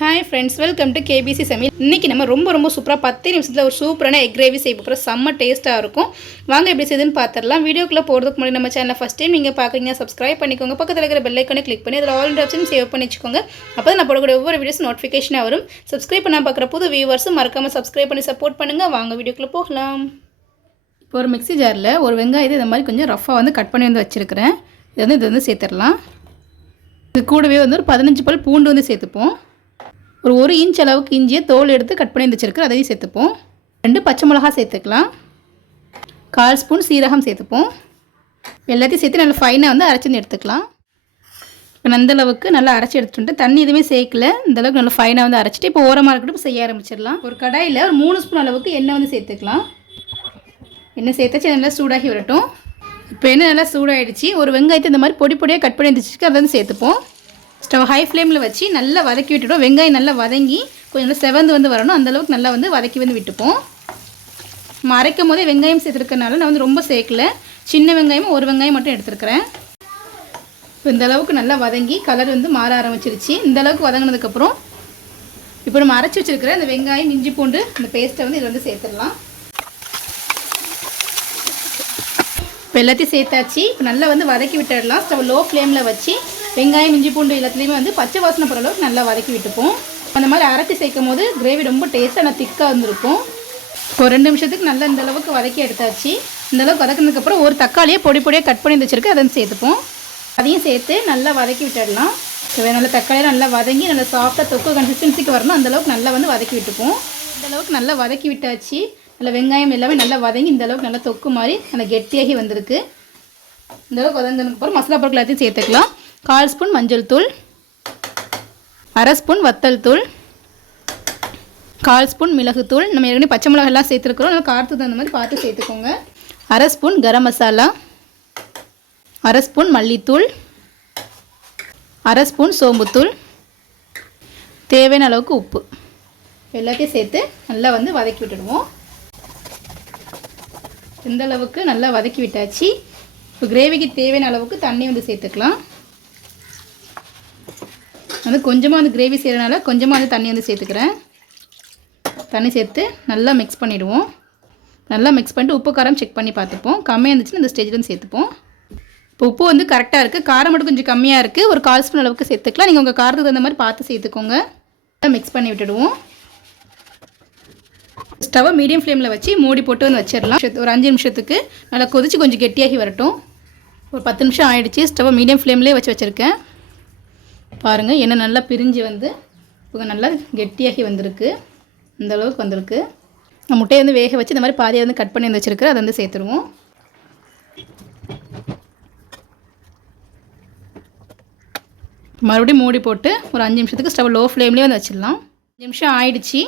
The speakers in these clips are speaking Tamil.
Hi friends welcome to KBC சமையல் இன்றைக்கி நம்ம ரொம்ப ரொம்ப சூப்பராக பத்து நிமிஷத்தில் ஒரு சூப்பரான எக் கிரேவி செய்ய போகிறோம் செம்ம டேஸ்ட்டாக இருக்கும். வாங்க எப்படி செய்யுதுன்னு பார்த்துடலாம் வீடியோக்குள்ளே போகிறதுக்கு முன்னாடி நம்ம சேனலை ஃபஸ்ட் டைம் நீங்கள் பார்க்குறீங்க சப்ஸ்கிரைப் பண்ணிக்கோங்க. பக்கத்தில் இருக்கிற பெல் ஐக்கனை கிளிக் பண்ணி அதில் ஆல் ஆப்ஷன் சேவ் பண்ணி வச்சுக்கோங்க. அப்போ தான் நான் போடக்கூடிய ஒவ்வொரு வீடியோஸ் நோட்டிஃபிகேஷனாக வரும். சப்ஸ்கிரைப் பண்ண பார்க்குற புது வியூவர்ஸும் மறக்காமல் சப்ஸ்கிரைப் பண்ணி சப்போர்ட் பண்ணுங்கள் வாங்க வீடியோக்குள்ளே போகலாம். இப்போ ஒரு மிக்ஸி ஜாரில் ஒரு வெங்காயத்தை இந்த மாதிரி கொஞ்சம் ரஃபாக வந்து கட் பண்ணி வந்து வச்சுருக்கிறேன். இது வந்து இது வந்து சேர்த்துடலாம். இது கூடவே வந்து ஒரு பதினஞ்சு பல் பூண்டு வந்து சேர்த்துப்போம். ஒரு ஒரு இன்ச் அளவுக்கு இஞ்சியை தோல் எடுத்து கட் பண்ணி வச்சுருக்கு அதையும் சேர்த்துப்போம். ரெண்டு பச்சை மிளகா சேர்த்துக்கலாம். கால் ஸ்பூன் சீரகம் சேர்த்துப்போம். எல்லாத்தையும் சேர்த்து நல்லா ஃபைனாக வந்து அரைச்சி எடுத்துக்கலாம். இப்போ நந்தளவுக்கு நல்லா அரைச்சி எடுத்துட்டு தண்ணி எதுவுமே சேர்க்கல. இந்தளவுக்கு நல்லா ஃபைனாக வந்து அரைச்சிட்டு இப்போ ஓரமாக இருக்கட்டும் இப்போ செய்ய ஆரம்பிச்சிடலாம். ஒரு கடாயில் ஒரு மூணு ஸ்பூன் அளவுக்கு எண்ணெய் வந்து சேர்த்துக்கலாம். எண்ணெய் சேர்த்தாச்சு நல்லா சூடாகி வரட்டும். இப்போ எண்ணெய் நல்லா சூடாகிடுச்சு ஒரு வெங்காயத்தை இந்த மாதிரி பொடி பொடியாக கட் பண்ணி வச்சுட்டு அதை வந்து சேர்த்துப்போம். ஸ்டவ் ஹை ஃப்ளேமில் வச்சு நல்லா வதக்கி விட்டுடும் வெங்காயம் நல்லா வதங்கி கொஞ்சம் நல்லா செவந்து வந்து வரணும். அந்தளவுக்கு நல்லா வந்து வதக்கி வந்து விட்டுப்போம். நம்ம அரைக்கும் போதே வெங்காயம் சேர்த்துருக்கனால நான் வந்து ரொம்ப சேர்க்கல. சின்ன வெங்காயமும் ஒரு வெங்காயம் மட்டும் எடுத்துருக்கிறேன். இப்போ இந்த அளவுக்கு நல்லா வதங்கி கலர் வந்து மாற ஆரம்பிச்சிருச்சு. இந்த அளவுக்கு வதங்கினதுக்கப்புறம் இப்போ நம்ம அரைச்சி வச்சுருக்கிற அந்த வெங்காயம் இஞ்சி பூண்டு அந்த பேஸ்ட்டை வந்து இதில் வந்து சேர்த்துடலாம். இப்போ எல்லாத்தையும் சேர்த்தாச்சு. இப்போ நல்லா வந்து வதக்கி விட்டுடலாம். ஸ்டவ் லோ ஃப்ளேமில் வச்சு வெங்காயம் இஞ்சி பூண்டு எல்லாத்துலேயுமே வந்து பச்சை வாசனை போகிற அளவுக்கு நல்லா வதக்கி விட்டுப்போம். அந்த மாதிரி அரைச்சி சேர்க்கும் போது கிரேவி ரொம்ப டேஸ்ட்டாக நான் திக்காக இருந்திருக்கும். இப்போ ரெண்டு நிமிஷத்துக்கு நல்லா இந்த அளவுக்கு வதக்கி எடுத்தாச்சு. இந்த அளவுக்கு வதக்கினதுக்கப்புறம் ஒரு தக்காளியை பொடி பொடியாக கட் பண்ணி வச்சுருக்கு அதை சேர்த்துப்போம். அதையும் சேர்த்து நல்லா வதக்கி விட்டுடலாம். நல்ல தக்காளியை நல்லா வதங்கி நல்லா சாஃப்டாக தொக்கு கன்சிஸ்டன்சிக்கு வரணும் அந்தளவுக்கு நல்லா வந்து வதக்கி விட்டுப்போம். இந்தளவுக்கு நல்லா வதக்கி விட்டாச்சு. நல்லா வெங்காயம் எல்லாமே நல்லா வதங்கி இந்த அளவுக்கு நல்லா தொக்கு மாதிரி நல்லா கெட்டியாகி வந்திருக்கு. இந்த அளவுக்கு வதங்கினதுக்கப்புறம் மசாலா பொருட்கள் எல்லாத்தையும் சேர்த்துக்கலாம். கால் ஸ்பூன் மஞ்சள் தூள் அரை ஸ்பூன் வத்தல் தூள் கால் ஸ்பூன் மிளகுத்தூள் நம்ம ஏற்கனவே பச்சை மிளகெல்லாம் சேர்த்துருக்குறோம். நல்லா காரத்துக்கு தகுந்த மாதிரி பார்த்து சேர்த்துக்கோங்க. அரை ஸ்பூன் கரம் மசாலா அரை ஸ்பூன் மல்லித்தூள் அரை ஸ்பூன் சோம்புத்தூள் தேவையான அளவுக்கு உப்பு. எல்லாத்தையும் சேர்த்து நல்லா வந்து வதக்கி விட்டுடுவோம். இந்த அளவுக்கு நல்லா வதக்கி விட்டாச்சு. இப்போ கிரேவிக்கு தேவையான அளவுக்கு தண்ணி வந்து சேர்த்துக்கலாம். வந்து கொஞ்சமாக வந்து கிரேவி செய்கிறனால கொஞ்சமாக வந்து தண்ணி வந்து சேர்த்துக்கிறேன். தண்ணி சேர்த்து நல்லா மிக்ஸ் பண்ணிவிடுவோம் நல்லா மிக்ஸ் பண்ணிட்டு உப்பு காரம் செக் பண்ணி பார்த்துப்போம். கம்மியாக இருந்துச்சுன்னா இந்த ஸ்டேஜில் சேர்த்துப்போம். இப்போ உப்பு வந்து கரெக்டாக இருக்குது காரம் மட்டும் கொஞ்சம் கம்மியாக இருக்குது ஒரு கால் ஸ்பூன் அளவுக்கு சேர்த்துக்கலாம். நீங்கள் உங்கள் காரத்துக்கு தகுந்த மாதிரி பார்த்து சேர்த்துக்கோங்க. நல்லா மிக்ஸ் பண்ணி விட்டுடுவோம். ஸ்டவ்வை மீடியம் ஃப்ளேமில் வச்சு மூடி போட்டு வந்து வச்சிடலாம். ஒரு அஞ்சு நிமிஷத்துக்கு நல்லா கொதித்து கொஞ்சம் கெட்டியாகி வரட்டும். ஒரு பத்து நிமிஷம் ஆகிடுச்சு ஸ்டவ்வை மீடியம் ஃப்ளேம்லேயே வச்சு வச்சுருக்கேன். பாருங்கள் எண்ணெய் நல்லா பிரிஞ்சு வந்து இப்போ நல்லா கெட்டியாகி வந்திருக்கு. இந்த அளவுக்கு வந்திருக்கு. முட்டையை வந்து வேக வச்சு இந்த மாதிரி பாதியை வந்து கட் பண்ணி வந்து அதை வந்து சேர்த்துருவோம். மறுபடியும் மூடி போட்டு ஒரு அஞ்சு நிமிஷத்துக்கு ஸ்டவ் லோ ஃப்ளேம்லேயே வந்து வச்சிடலாம். அஞ்சு நிமிஷம் ஆயிடுச்சு.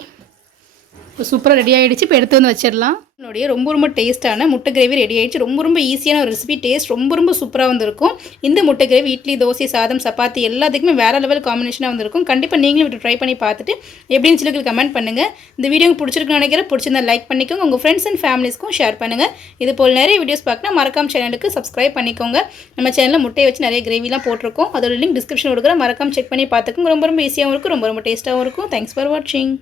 இப்போ சூப்பராக ரெடி ஆகிடுச்சு இப்போ எடுத்து வந்து வச்சிடலாம். என்னுடைய ரொம்ப ரொம்ப டேஸ்ட்டான முட்டை கிரேவி ரெடி ஆகிடுச்சு ரொம்ப ரொம்ப ஈஸியான ஒரு ரெசிபி டேஸ்ட் ரொம்ப ரொம்ப சூப்பராக வந்திருக்கும். இந்த முட்டை கிரேவி இட்லி தோசை சாதம் சப்பாத்தி எல்லாத்துக்குமே வேறு லெவல் காம்பினேஷனாக வந்திருக்கும். கண்டிப்பாக நீங்களும் விட்டு ட்ரை பண்ணி பார்த்துட்டு எப்படின்னு சொல்லி கமெண்ட் பண்ணுங்கள் இந்த வீடியோ பிடிச்சிருக்குன்னு நினைக்கிறேன். பிடிச்சிருந்தா லைக் பண்ணிக்கோங்க. உங்கள் ஃப்ரெண்ட்ஸ் அண்ட் ஃபேமிலிஸ்க்கும் ஷேர் பண்ணுங்கள் இது போல் நிறைய வீடியோஸ் பார்க்கணும் மறக்காம சேனலுக்கு சப்ஸ்கிரைப் பண்ணிக்கோங்க. நம்ம சேனலில் முட்டையை வச்சு நிறைய கிரேவிலாம் போட்டிருக்கோம். அதோட லிங்க் டிஸ்கிரிப்ஷன் கொடுக்குற மறக்காம செக் பண்ணி பார்த்துக்கோங்க. ரொம்ப ரொம்ப ஈஸியாகவும் இருக்கும். ரொம்ப ரொம்ப டேஸ்ட்டாகவும் இருக்கும். தேங்க்ஸ் ஃபார் வாட்சிங்